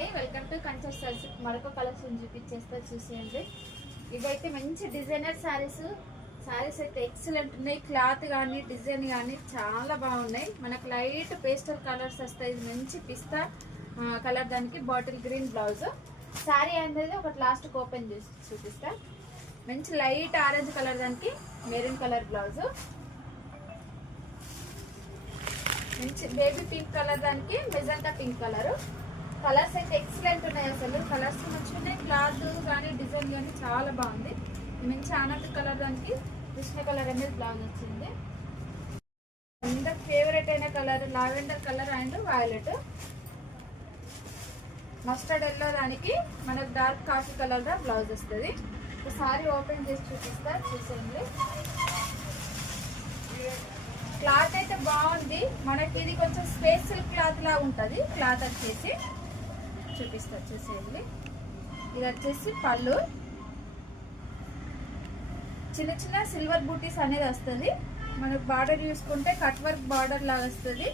అండి, welcome to కంచె styles. మరొక కలెక్షన్ చూపించేస్తా, చూసేయండి. ఇవైతే మంచి డిజైనర్ శారీస్ అయితే ఎక్సలెంట్ ఉన్నాయి. క్లాత్ కానీ డిజైన్ కానీ చాలా బాగున్నాయి. మనకు లైట్ పేస్టల్ కలర్స్ వస్తాయి. మంచి పిస్తా కలర్, దానికి బాటిల్ గ్రీన్ బ్లౌజ్. శారీ అనేది ఒకటి లాస్ట్ ఓపెన్ చేసి చూపిస్తా. మంచి లైట్ ఆరెంజ్ కలర్, దానికి మెరూన్ కలర్ బ్లౌజ్. మంచి బేబీ పింక్ కలర్, దానికి మెజంతా పింక్ కలర్. కలర్స్ అయితే ఎక్సలెంట్ ఉన్నాయి. అసలు కలర్స్ మంచిగా ఉన్నాయి. క్లాత్ కానీ డిజైన్ కానీ చాలా బాగుంది. మంచి ఆనంద్ కలర్, దానికి కృష్ణ కలర్ అనేది బ్లౌజ్ వచ్చింది. అందరికి ఫేవరెట్ అయిన colour lavender colour and violet. Mustard yellow, దానికి మనకు డార్క్ కాఫీ కలర్ గా బ్లౌజ్ వస్తుంది. ఒకసారి ఓపెన్ చేసి చూపిస్తా, చూసేయండి. క్లాత్ అయితే బాగుంది. మనకి ఇది కొంచెం స్పేషల్ క్లాత్ లా ఉంటుంది. క్లాత్ వచ్చేసి చూపిస్తా, చూసేయండి. ఇది వచ్చేసి పళ్ళు, చిన్న చిన్న సిల్వర్ బూటీస్ అనేది వస్తుంది. మనకు బార్డర్ చూసుకుంటే కట్ వర్క్ బార్డర్ లాగా వస్తుంది.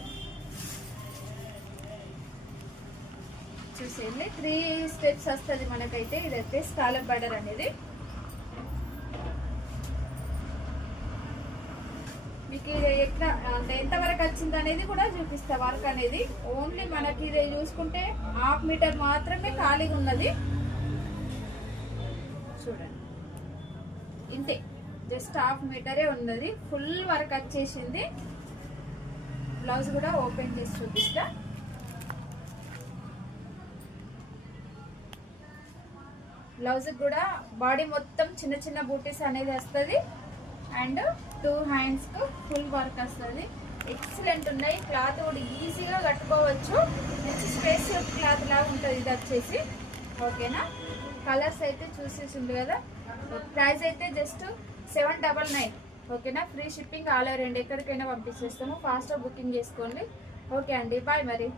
చూసేయండి, 3 స్టెప్స్ వస్తుంది మనకైతే. ఇదైతే స్కాలప్ బార్డర్ అనేది. మీకు ఇది ఎట్లా ఎంత వరకు వచ్చింది అనేది కూడా చూపిస్తా. వర్క్ అనేది ఓన్లీ మనకి ఇది చూసుకుంటే 1/2 మీటర్ మాత్రమే ఖాళీగా ఉన్నది. చూడండి, ఇంతే, జస్ట్ 1/2 మీటరే ఉన్నది. ఫుల్ వర్క్ వచ్చేసింది. బ్లౌజ్ కూడా ఓపెన్ చేసి చూపిస్తా. బ్లౌజ్ కూడా బాడీ మొత్తం చిన్న చిన్న బూటీస్ అనేది వస్తుంది. అండ్ 2 హ్యాండ్స్ కు ఫుల్ వర్క్ వస్తుంది. ఎక్సలెంట్ ఉన్నాయి. క్లాత్ కూడా ఈజీగా కట్టుకోవచ్చు. మంచి స్పేస్ క్లాత్ లాగా ఉంటుంది ఇది వచ్చేసి. ఓకేనా, కలర్స్ అయితే చూసేసింది కదా. ప్రైస్ అయితే జస్ట్ 799. ఓకేనా, free shipping all over India. ఎక్కడికైనా పంపించేస్తాము. ఫాస్ట్గా బుకింగ్ చేసుకోండి. ఓకే అండి, బాయ్ మరి.